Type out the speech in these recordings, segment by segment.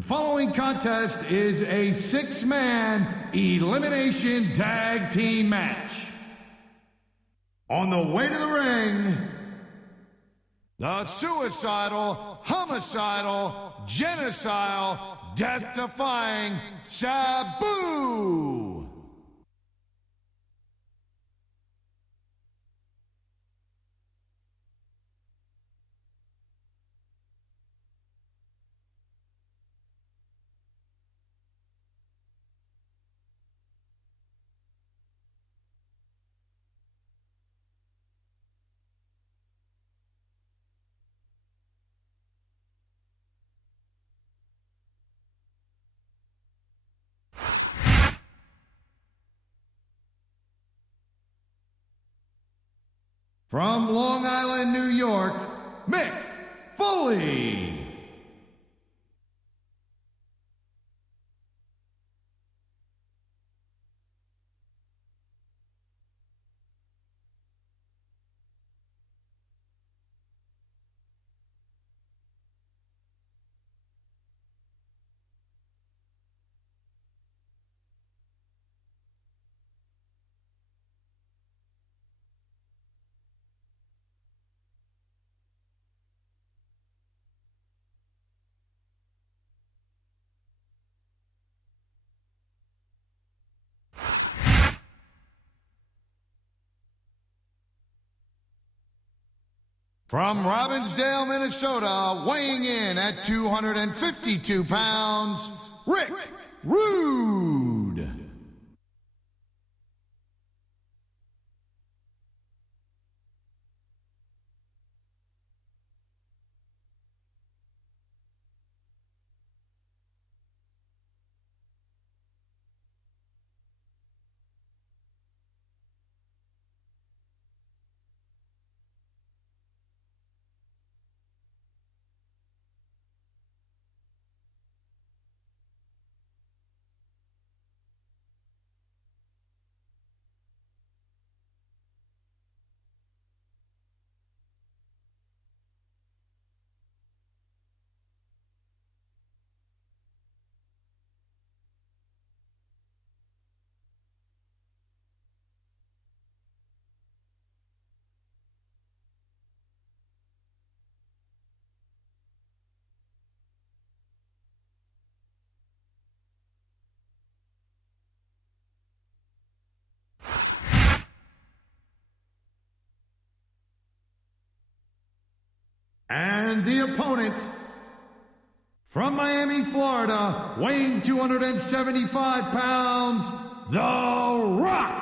The following contest is a six-man elimination tag team match. On the way to the ring, the suicidal, homicidal, genocidal, death-defying Sabu. From Long Island, New York, Mick Foley. From Robbinsdale, Minnesota, weighing in at 252 pounds, Rick Rude. And the opponent, from Miami, Florida, weighing 275 pounds, The Rock.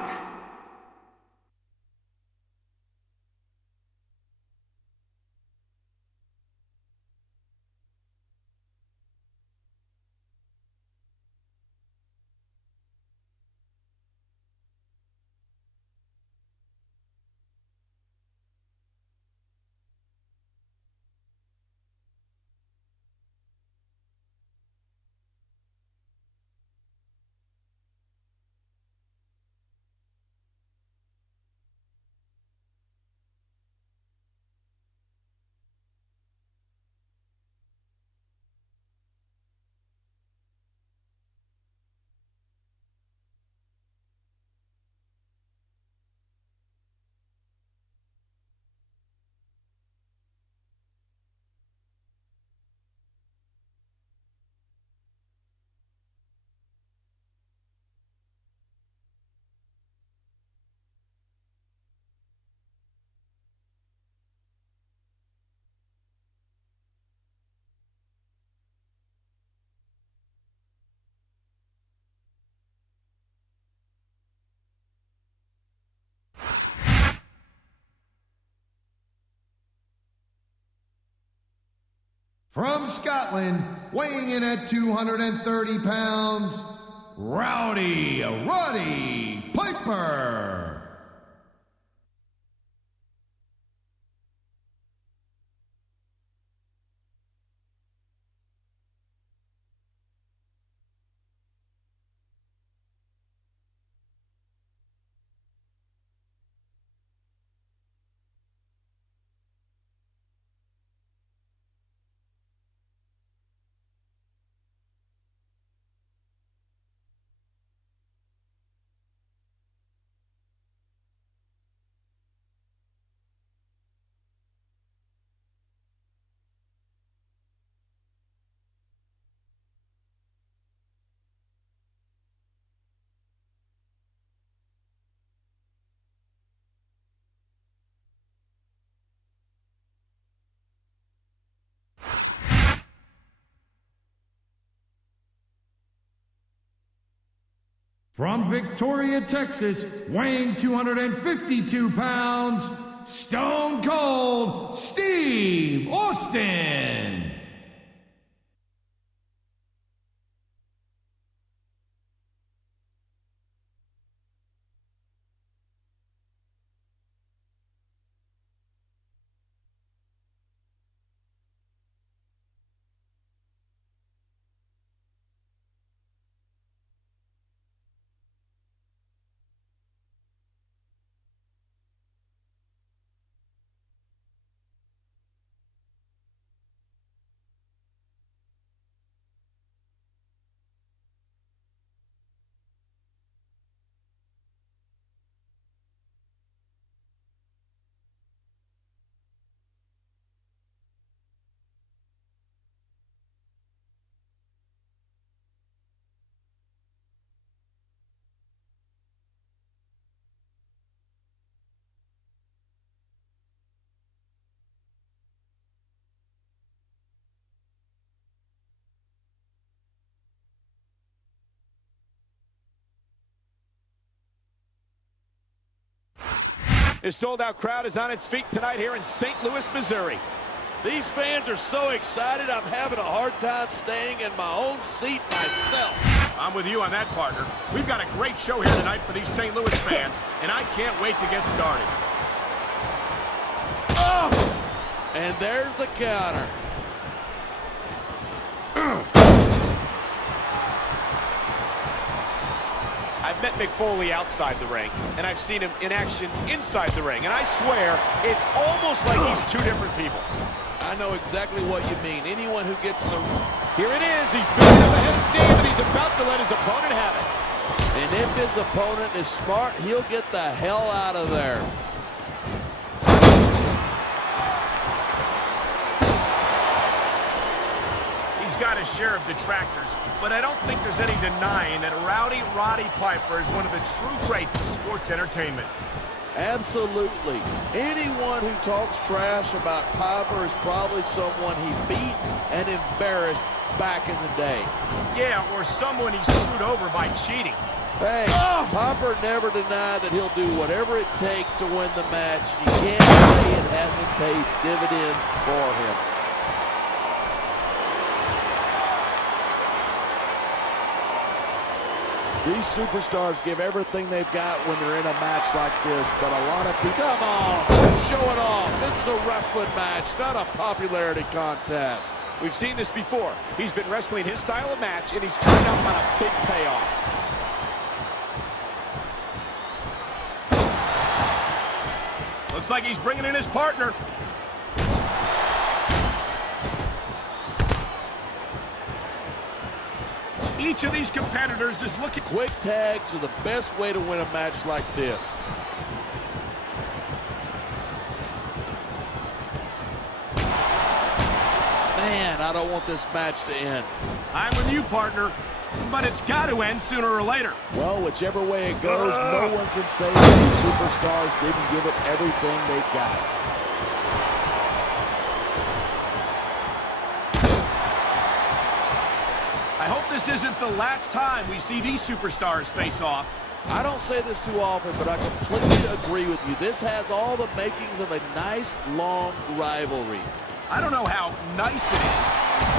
From Scotland, weighing in at 230 pounds, Rowdy Roddy Piper. From Victoria, Texas, weighing 252 pounds, Stone Cold Steve Austin. This sold-out crowd is on its feet tonight here in St. Louis, Missouri. These fans are so excited, I'm having a hard time staying in my own seat myself. I'm with you on that, partner. We've got a great show here tonight for these St. Louis fans, and I can't wait to get started. Oh! And there's the counter. I've met Mick Foley outside the ring, and I've seen him in action inside the ring, and I swear it's almost like he's two different people. I know exactly what you mean. Anyone who gets the... Here it is. He's building up ahead of steam, and he's about to let his opponent have it. And if his opponent is smart, he'll get the hell out of there. He's got his share of detractors, but I don't think there's any denying that Rowdy Roddy Piper is one of the true greats of sports entertainment. Absolutely. Anyone who talks trash about Piper is probably someone he beat and embarrassed back in the day. Yeah, or someone he screwed over by cheating. Hey, Piper never denied that he'll do whatever it takes to win the match. You can't say it hasn't paid dividends for him. These superstars give everything they've got when they're in a match like this, but a lot of people... Come on, show it off. This is a wrestling match, not a popularity contest. We've seen this before. He's been wrestling his style of match, and he's coming up on a big payoff. Looks like he's bringing in his partner. Each of these competitors is looking... Quick tags are the best way to win a match like this. Man, I don't want this match to end. I'm with you, partner, but it's got to end sooner or later. Well, whichever way it goes, no one can say that these superstars didn't give it everything they got. I hope this isn't the last time we see these superstars face off. I don't say this too often, but I completely agree with you. This has all the makings of a nice, long rivalry. I don't know how nice it is,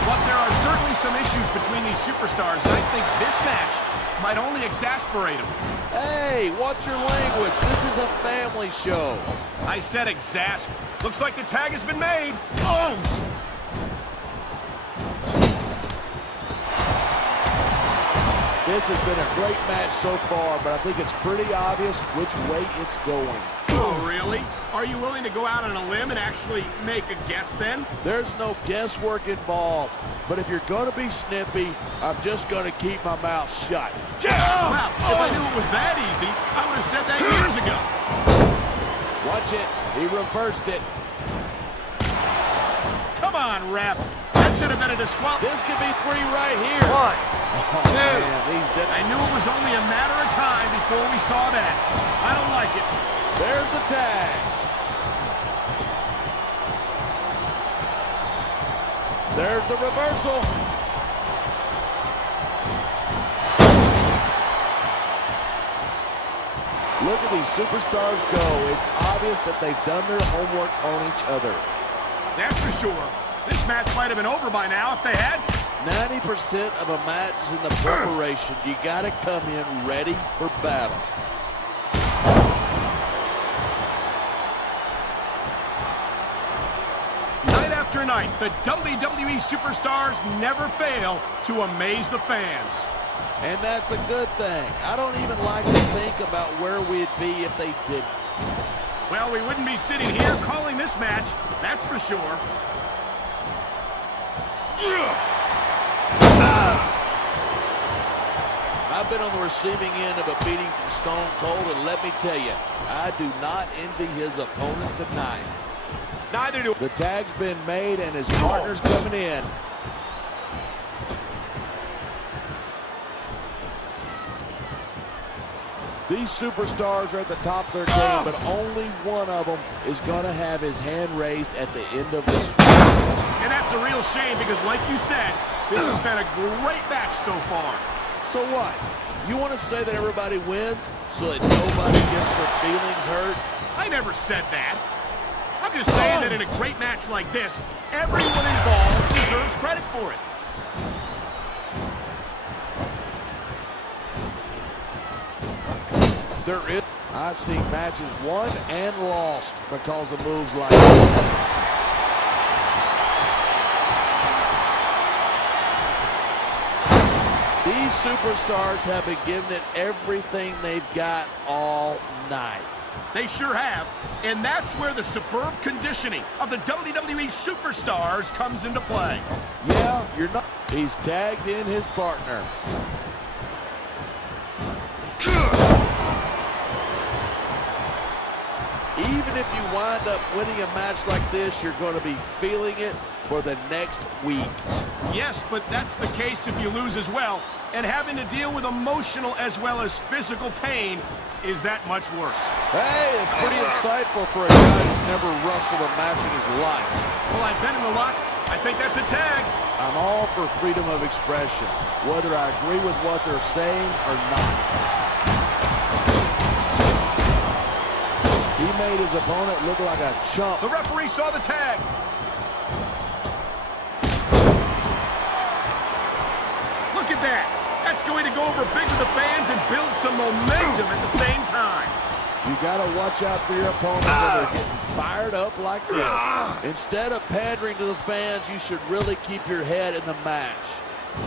but there are certainly some issues between these superstars, and I think this match might only exasperate them. Hey, watch your language. This is a family show. I said exasperate. Looks like the tag has been made. Oh! This has been a great match so far, but I think it's pretty obvious which way it's going. Oh, really? Are you willing to go out on a limb and actually make a guess then? There's no guesswork involved, but if you're going to be snippy, I'm just going to keep my mouth shut. Wow, if I knew it was that easy, I would have said that years ago. Watch it. He reversed it. Come on, ref. That should have been a disqualification. This could be 3 right here. 1. Oh, man, I knew it was only a matter of time before we saw that. I don't like it. There's the tag. There's the reversal. Look at these superstars go. It's obvious that they've done their homework on each other. That's for sure. This match might have been over by now if they had. 90% of a match is in the preparation. You got to come in ready for battle. Night after night, the WWE superstars never fail to amaze the fans. And that's a good thing. I don't even like to think about where we'd be if they didn't. Well, we wouldn't be sitting here calling this match, that's for sure. I've been on the receiving end of a beating from Stone Cold, and let me tell you, I do not envy his opponent tonight. Neither do. The tag's been made, and his partner's coming in. These superstars are at the top of their game, but only one of them is going to have his hand raised at the end of this one. And that's a real shame because, like you said, this has been a great match so far. So what? You want to say that everybody wins so that nobody gets their feelings hurt? I never said that. I'm just saying that in a great match like this, everyone involved deserves credit for it. I've seen matches won and lost because of moves like this. These superstars have been giving it everything they've got all night. They sure have, and that's where the superb conditioning of the WWE superstars comes into play. Yeah, you're not. He's tagged in his partner. Even if you wind up winning a match like this, you're going to be feeling it for the next week. Yes, but that's the case if you lose as well. And having to deal with emotional as well as physical pain is that much worse. Hey, it's pretty insightful for a guy who's never wrestled a match in his life. Well, I've been in the lock. I think that's a tag. I'm all for freedom of expression, whether I agree with what they're saying or not. He made his opponent look like a chump. The referee saw the tag. Look at that. That's going to go over big with the fans and build some momentum at the same time. You got to watch out for your opponent when they're getting fired up like this. Instead of pandering to the fans, you should really keep your head in the match.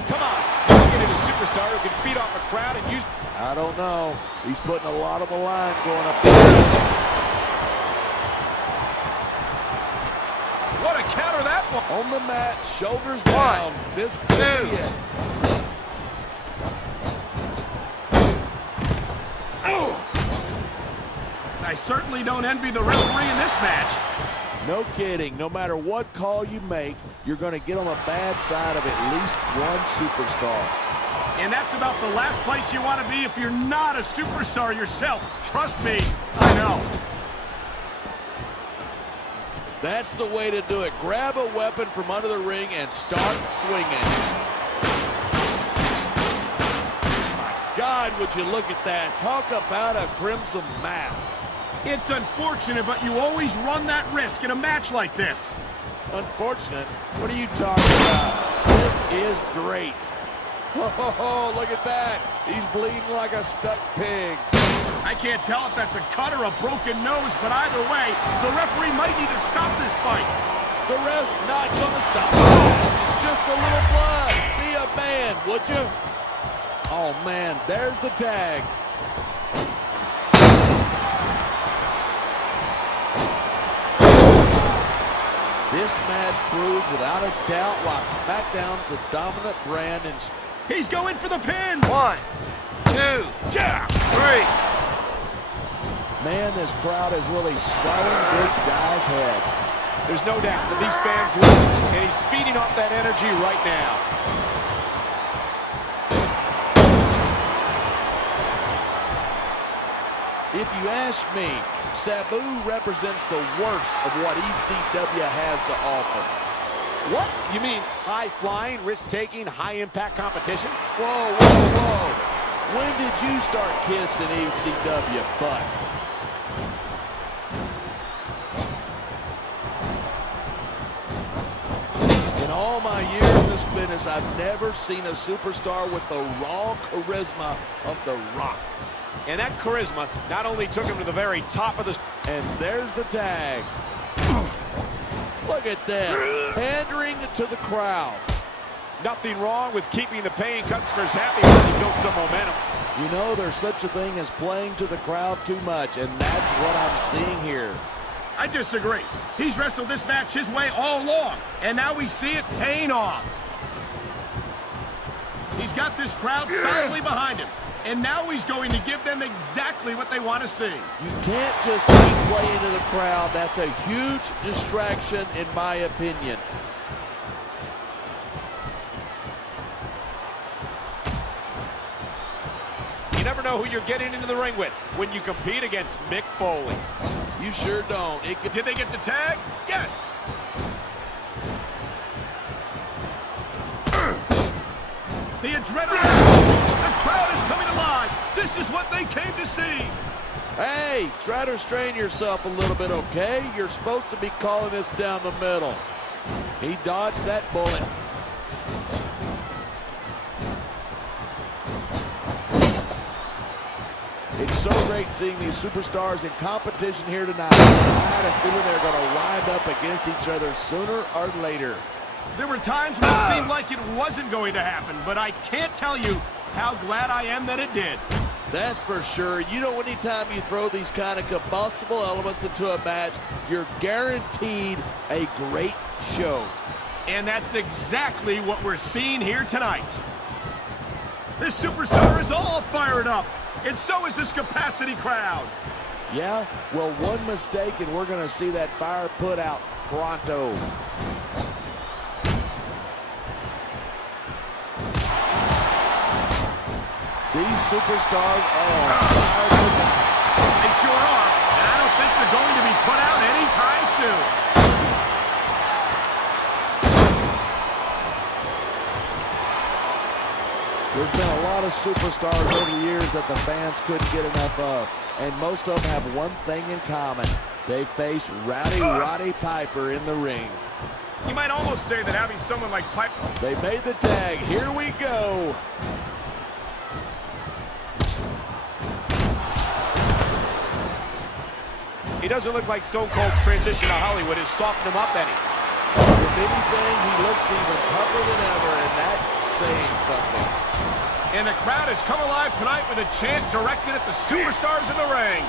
Come on. You can get in a superstar who can feed off a crowd and use... I don't know. He's putting a lot on the line going up there. What a counter that was. On the mat, shoulders down. This could be it. I certainly don't envy the referee in this match. No kidding. No matter what call you make, you're going to get on the bad side of at least one superstar. And that's about the last place you want to be if you're not a superstar yourself. Trust me, I know. That's the way to do it. Grab a weapon from under the ring and start swinging. My God, would you look at that. Talk about a crimson mask. It's unfortunate, but you always run that risk in a match like this. Unfortunate? What are you talking about? This is great. Oh, look at that. He's bleeding like a stuck pig. I can't tell if that's a cut or a broken nose, but either way, the referee might need to stop this fight. The ref's not going to stop the match. It's just a little blood. Be a man, would you? Oh, man, there's the tag. This match proves without a doubt why Smackdown's the dominant brand in... He's going for the pin. 1, 2, 3. Man, this crowd is really swallowing this guy's head. There's no doubt that these fans love him, and he's feeding off that energy right now. If you ask me, Sabu represents the worst of what ECW has to offer. What? You mean high-flying, risk-taking, high-impact competition? Whoa, whoa, whoa. When did you start kissing ECW butt? In all my years in this business, I've never seen a superstar with the raw charisma of The Rock. And that charisma not only took him to the very top of the... And there's the tag. Look at this, pandering to the crowd. Nothing wrong with keeping the paying customers happy when they build some momentum. You know, there's such a thing as playing to the crowd too much, and that's what I'm seeing here. I disagree. He's wrestled this match his way all along, and now we see it paying off. He's got this crowd solidly behind him, and now he's going to give them exactly what they want to see. You can't just keep playing to the crowd. That's a huge distraction, in my opinion. You never know who you're getting into the ring with when you compete against Mick Foley. You sure don't. Did they get the tag? Yes. The adrenaline is moving. The crowd is coming alive. This is what they came to see. Hey, try to restrain yourself a little bit, okay? You're supposed to be calling this down the middle. He dodged that bullet. It's so great seeing these superstars in competition here tonight. I had a feeling they're going to wind up against each other sooner or later. There were times when it seemed like it wasn't going to happen, but I can't tell you how glad I am that it did. That's for sure. You know, anytime you throw these kind of combustible elements into a match, you're guaranteed a great show. And that's exactly what we're seeing here tonight. This superstar is all fired up, and so is this capacity crowd. Yeah? Well, one mistake and we're going to see that fire put out pronto. These superstars are on fire tonight. They sure are, and I don't think they're going to be put out anytime soon. There's been a lot of superstars over the years that the fans couldn't get enough of, and most of them have one thing in common. They faced Roddy Piper in the ring. You might almost say that having someone like Piper... They made the tag. Here we go. He doesn't look like Stone Cold's transition to Hollywood has softened him up any. If anything, he looks even tougher than ever, and that's saying something. And the crowd has come alive tonight with a chant directed at the superstars in the ring.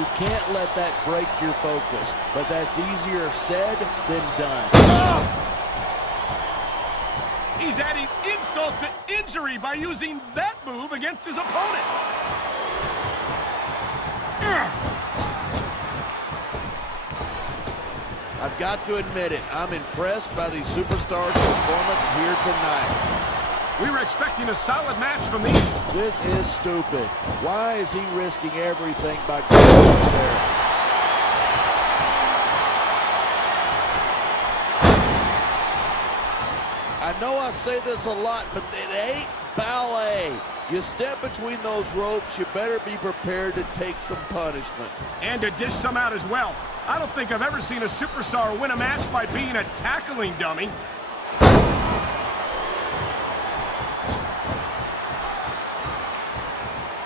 You can't let that break your focus, but that's easier said than done. He's adding insult to injury by using that move against his opponent. I've got to admit it, I'm impressed by these superstars' performance here tonight. We were expecting a solid match from these. This is stupid. Why is he risking everything by going up there? I know I say this a lot, but it ain't ballet. You step between those ropes, you better be prepared to take some punishment. And to dish some out as well. I don't think I've ever seen a superstar win a match by being a tackling dummy.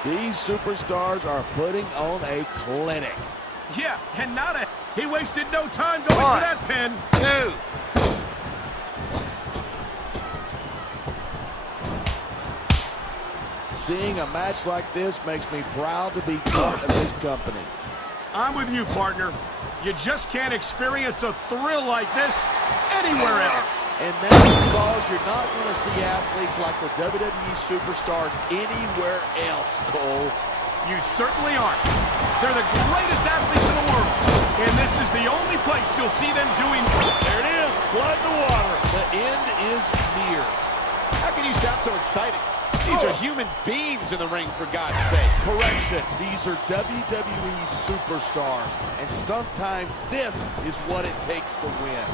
These superstars are putting on a clinic. Yeah, and not a... He wasted no time going for that pin. 2. Seeing a match like this makes me proud to be part of this company. I'm with you, partner. You just can't experience a thrill like this anywhere else. And that's because you're not going to see athletes like the WWE superstars anywhere else, Cole. You certainly aren't. They're the greatest athletes in the world. And this is the only place you'll see them doing... There it is, blood in the water. The end is near. How can you sound so excited? These are human beings in the ring, for God's sake. Correction, these are WWE superstars, and sometimes this is what it takes to win.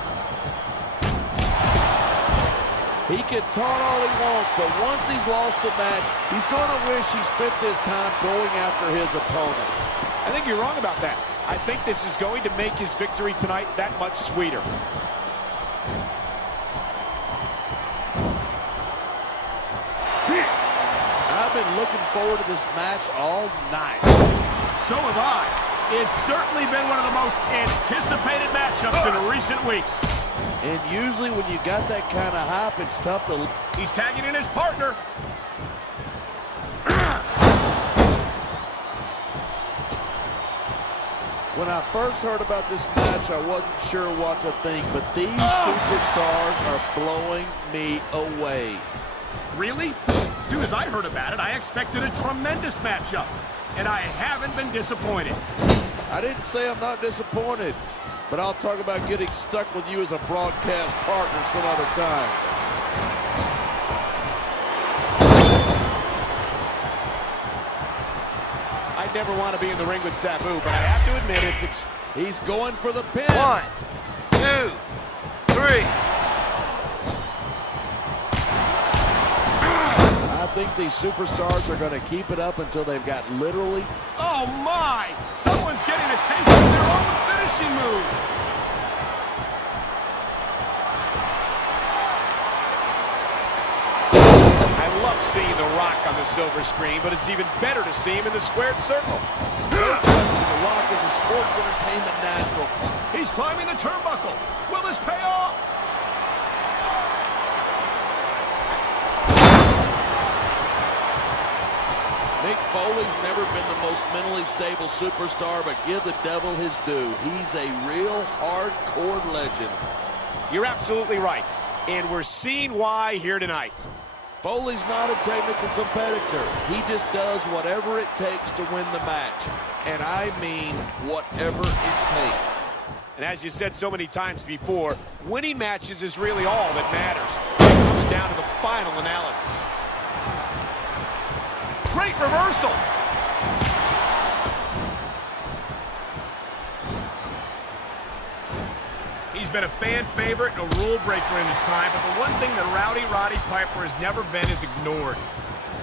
He can taunt all he wants, but once he's lost the match, he's going to wish he spent this time going after his opponent. I think you're wrong about that. I think this is going to make his victory tonight that much sweeter. I've been looking forward to this match all night. So have I. It's certainly been one of the most anticipated matchups in recent weeks. And usually when you got that kind of hype, it's tough to... He's tagging in his partner. When I first heard about this match, I wasn't sure what to think, but these superstars are blowing me away. Really? As soon as I heard about it, I expected a tremendous matchup, and I haven't been disappointed. I didn't say I'm not disappointed, but I'll talk about getting stuck with you as a broadcast partner some other time. I'd never want to be in the ring with Sabu, but I have to admit it's... He's going for the pin. 1, 2, 3. I think these superstars are going to keep it up until they've got literally... Oh my! Someone's getting a taste of their own finishing move! I love seeing The Rock on the silver screen, but it's even better to see him in the squared circle. No question, The Rock is a sports entertainment natural. He's climbing the turnbuckle. Will this pay off? Mick Foley's never been the most mentally stable superstar, but give the devil his due. He's a real hardcore legend. You're absolutely right, and we're seeing why here tonight. Foley's not a technical competitor. He just does whatever it takes to win the match. And I mean whatever it takes. And as you said so many times before, winning matches is really all that matters. It comes down to the final analysis. Great reversal. He's been a fan favorite and a rule breaker in his time, but the one thing that Rowdy Roddy Piper has never been is ignored.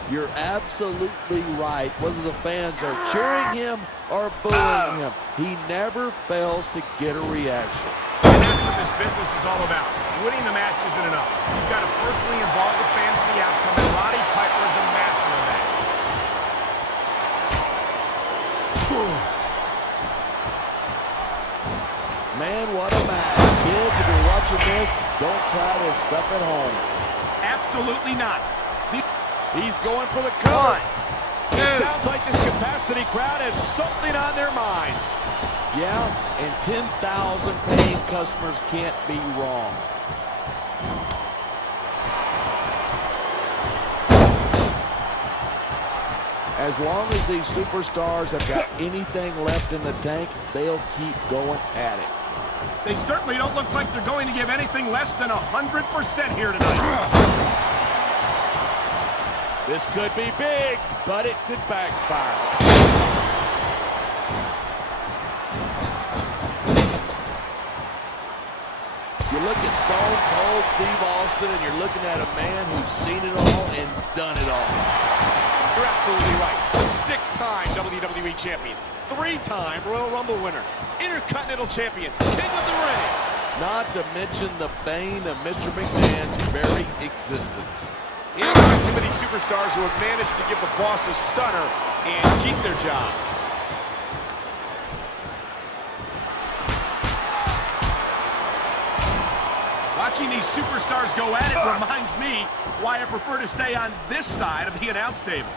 You're absolutely right. Whether the fans are cheering him or booing him, he never fails to get a reaction. And that's what this business is all about. Winning the match isn't enough. You've got to personally involve the fans in the outcome, and Roddy Piper is a master of that. Man, what a match. Kids, if you're watching this, don't try this stuff at home. Absolutely not. He's going for the cover. 1, 2. It sounds like this capacity crowd has something on their minds. Yeah, and 10,000 paying customers can't be wrong. As long as these superstars have got anything left in the tank, they'll keep going at it. They certainly don't look like they're going to give anything less than 100% here tonight. This could be big, but it could backfire. You look at Stone Cold Steve Austin, and you're looking at a man who's seen it all and done it all. You're absolutely right. A 6-time WWE champion, 3-time Royal Rumble winner, Intercontinental champion, King of the Ring. Not to mention the bane of Mr. McMahon's very existence. You don't find too many superstars who have managed to give the boss a stunner and keep their jobs. Watching these superstars go at it reminds me why I prefer to stay on this side of the announce table.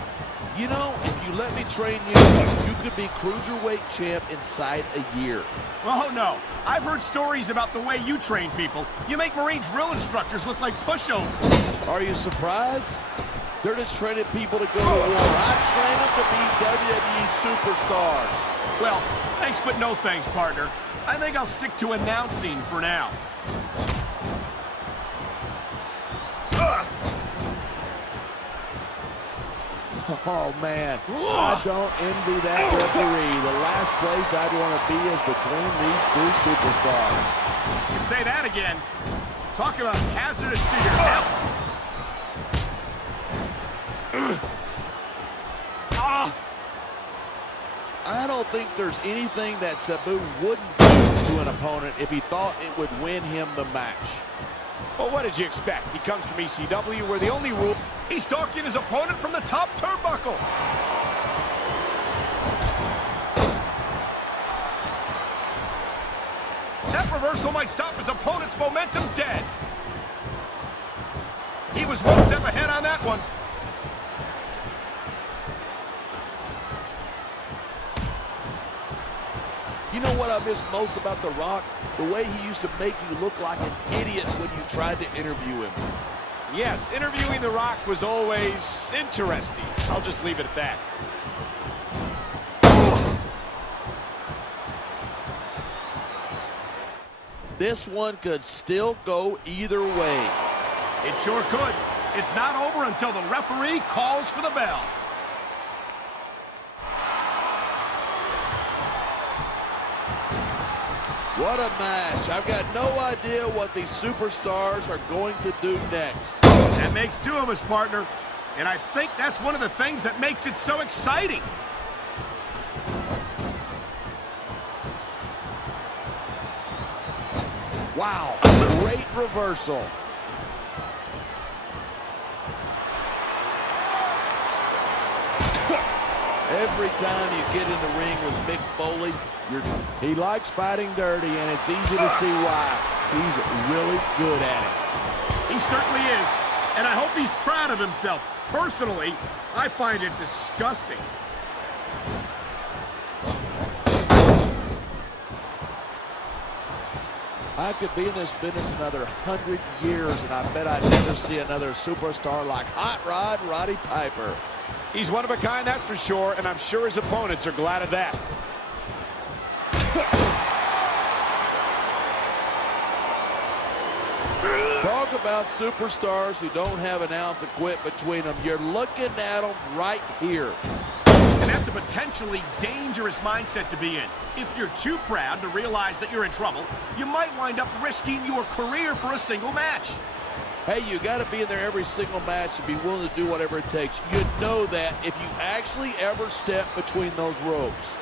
You know, if you let me train you, you could be cruiserweight champ inside a year. Oh, no. I've heard stories about the way you train people. You make Marine drill instructors look like pushovers. Are you surprised? They're just training people to go to war. I train them to be WWE superstars. Well, thanks but no thanks, partner. I think I'll stick to announcing for now. Oh, man, I don't envy that referee. The last place I'd want to be is between these two superstars. You can say that again. Talk about hazardous to your health. I don't think there's anything that Sabu wouldn't do to an opponent if he thought it would win him the match. Well, what did you expect? He comes from ECW, where the only rule... He's stalking his opponent from the top turnbuckle. That reversal might stop his opponent's momentum dead. He was one step ahead on that one. You know what I miss most about The Rock? The way he used to make you look like an idiot when you tried to interview him. Yes, interviewing The Rock was always interesting. I'll just leave it at that. This one could still go either way. It sure could. It's not over until the referee calls for the bell. What a match. I've got no idea what these superstars are going to do next. That makes two of us, partner. And I think that's one of the things that makes it so exciting. Wow, great reversal. Every time you get in the ring with Mick Foley, he likes fighting dirty, and it's easy to see why. He's really good at it. He certainly is, and I hope he's proud of himself. Personally, I find it disgusting. I could be in this business another 100 years, and I bet I'd never see another superstar like Hot Rod Roddy Piper. He's one of a kind, that's for sure, and I'm sure his opponents are glad of that. Talk about superstars who don't have an ounce of quit between them. You're looking at them right here. And that's a potentially dangerous mindset to be in. If you're too proud to realize that you're in trouble, you might wind up risking your career for a single match. Hey, you got to be in there every single match and be willing to do whatever it takes. You know that if you actually ever step between those ropes.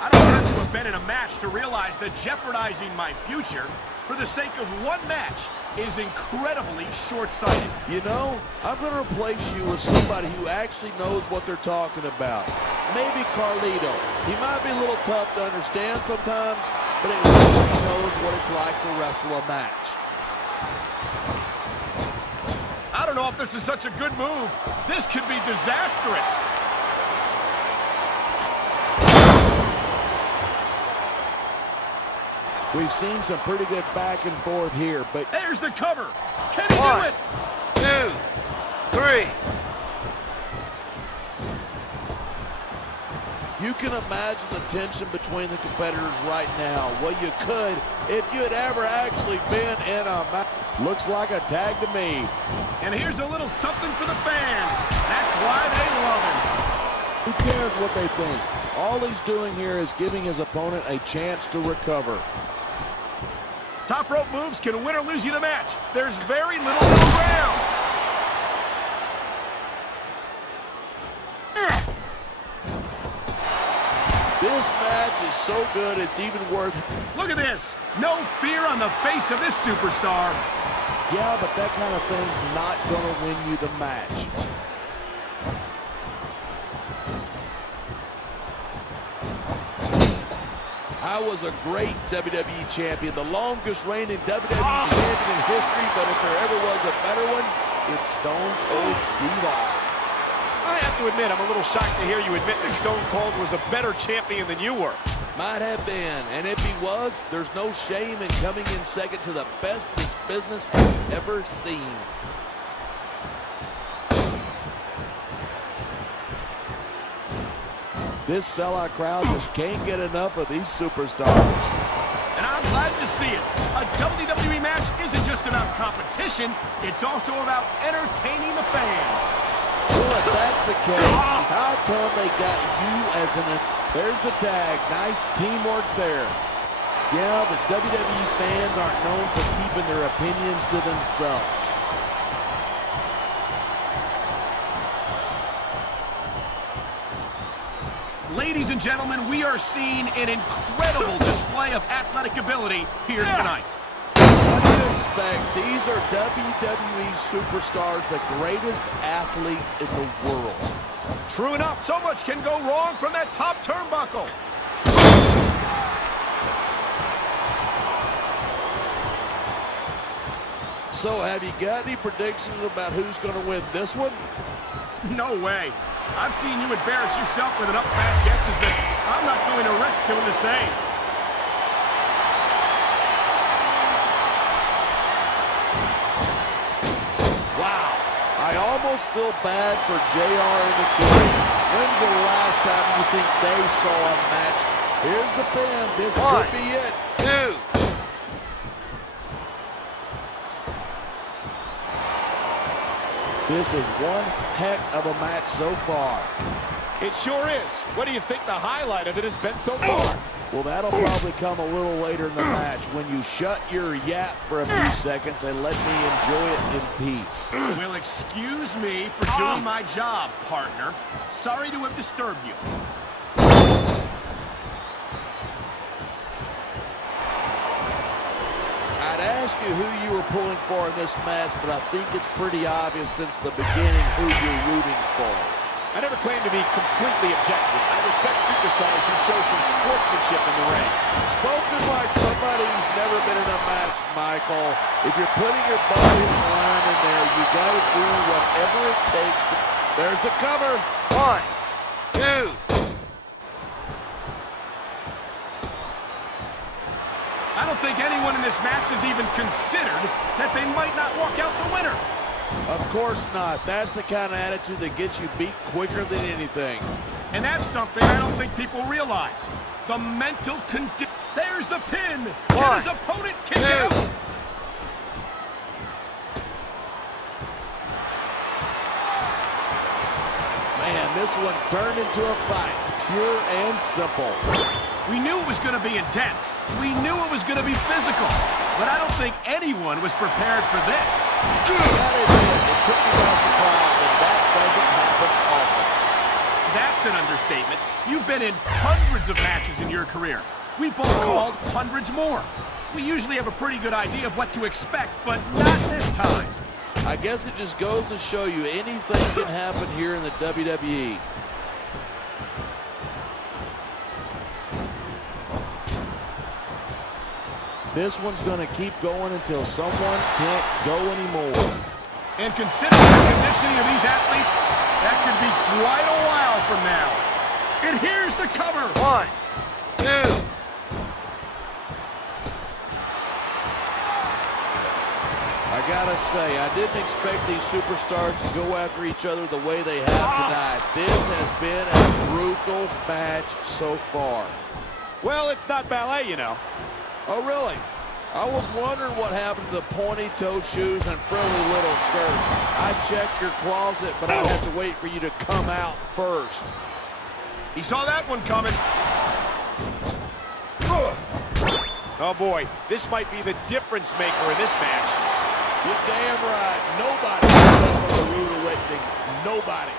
I don't have to have been in a match to realize that jeopardizing my future for the sake of one match is incredibly short-sighted. You know, I'm going to replace you with somebody who actually knows what they're talking about. Maybe Carlito. He might be a little tough to understand sometimes, but at least he knows what it's like to wrestle a match. I don't know if this is such a good move. This could be disastrous. We've seen some pretty good back and forth here, but There's the cover. Can he do 1, it? 2, 3. you can imagine the tension between the competitors right now. Well, you could if you had ever actually been in a match. Looks like a tag to me. And here's a little something for the fans. That's why they love him. Who cares what they think? All he's doing here is giving his opponent a chance to recover. Top rope moves can win or lose you the match. There's very little middle ground. This match is so good, it's even worth... Look at this. No fear on the face of this superstar. Yeah, but that kind of thing's not going to win you the match. I was a great WWE champion, the longest reigning WWE champion in history, but if there ever was a better one, it's Stone Cold Steve Austin. I have to admit, I'm a little shocked to hear you admit that Stone Cold was a better champion than you were. Might have been, and if he was, there's no shame in coming in second to the best this business has ever seen. This sellout crowd just can't get enough of these superstars. And I'm glad to see it. A WWE match isn't just about competition, it's also about entertaining the fans. Well, if that's the case, how come they got you as an... There's the tag. Nice teamwork there. Yeah, but WWE fans aren't known for keeping their opinions to themselves. Ladies and gentlemen, we are seeing an incredible display of athletic ability here tonight. What do you expect? These are WWE superstars, the greatest athletes in the world. True enough, so much can go wrong from that top turnbuckle. So have you got any predictions about who's going to win this one? No way. I've seen you embarrass yourself with enough bad guesses that I'm not going to risk doing the same. Wow. I almost feel bad for JR and the King. When's the last time you think they saw a match? Here's the pin. This could be it. 2. This is one heck of a match so far. It sure is. What do you think the highlight of it has been so far? Well, that'll probably come a little later in the match when you shut your yap for a few seconds and let me enjoy it in peace. Well, excuse me for doing my job, partner. Sorry to have disturbed you. I'd ask you who you were pulling for in this match, but I think it's pretty obvious since the beginning who you're rooting for. I never claim to be completely objective. I respect superstars who show some sportsmanship in the ring. Spoken like somebody who's never been in a match, Michael. If you're putting your body on the line in there, you got to do whatever it takes to... There's the cover. 1, 2. I don't think anyone in this match has even considered that they might not walk out the winner. Of course not. That's the kind of attitude that gets you beat quicker than anything. And that's something I don't think people realize. The mental condition. There's the pin. Can his opponent kick out? Man, this one's turned into a fight. Pure and simple. We knew it was going to be intense. We knew it was going to be physical. But I don't think anyone was prepared for this. Gotta admit, it took me by surprise, and that doesn't happen often. That's an understatement. You've been in hundreds of matches in your career. We both called hundreds more. We usually have a pretty good idea of what to expect, but not this time. I guess it just goes to show you anything can happen here in the WWE. This one's going to keep going until someone can't go anymore. And considering the conditioning of these athletes, that could be quite a while from now. And here's the cover. 1, 2. I gotta say, I didn't expect these superstars to go after each other the way they have tonight. This has been a brutal match so far. Well, it's not ballet, you know. Oh, really? I was wondering what happened to the pointy-toe shoes and frilly little skirts. I checked your closet, but I'd have to wait for you to come out first. He saw that one coming. Oh, boy. This might be the difference maker in this match. You're damn right. Nobody can take on the Rude Awakening. Nobody.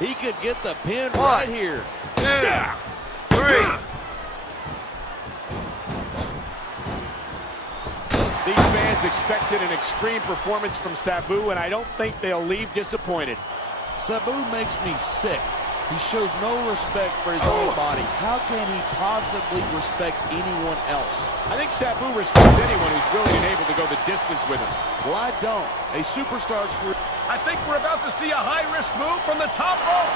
He could get the pin right here. 2, 3. These fans expected an extreme performance from Sabu, and I don't think they'll leave disappointed. Sabu makes me sick. He shows no respect for his own body. How can he possibly respect anyone else? I think Sabu respects anyone who's really been able to go the distance with him. Well, I don't. A superstar's career. I think we're about to see a high-risk move from the top rope.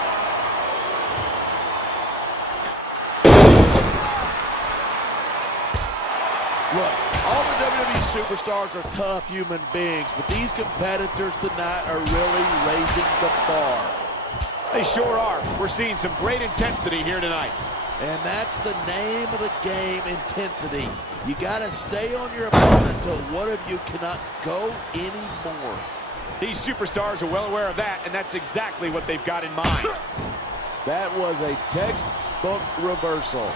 Look, all the WWE superstars are tough human beings, but these competitors tonight are really raising the bar. They sure are. We're seeing some great intensity here tonight. And that's the name of the game, intensity. You got to stay on your opponent until one of you cannot go anymore. These superstars are well aware of that, and that's exactly what they've got in mind. That was a textbook reversal.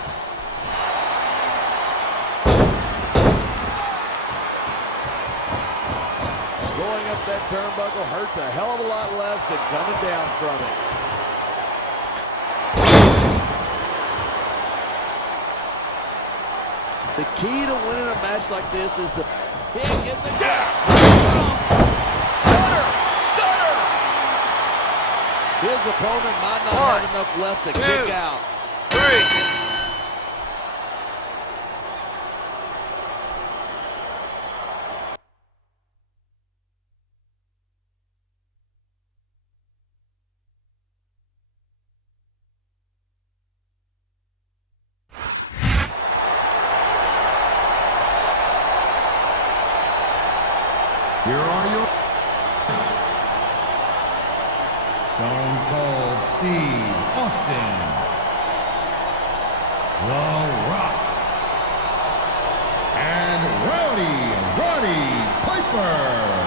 Going up that turnbuckle hurts a hell of a lot less than coming down from it. The key to winning a match like this is to hit in the gap. Here it comes. Stunner! Stunner! His opponent might not have enough left to kick out. 3. Here are your Stone Cold Steve Austin, The Rock, and Roddy Piper.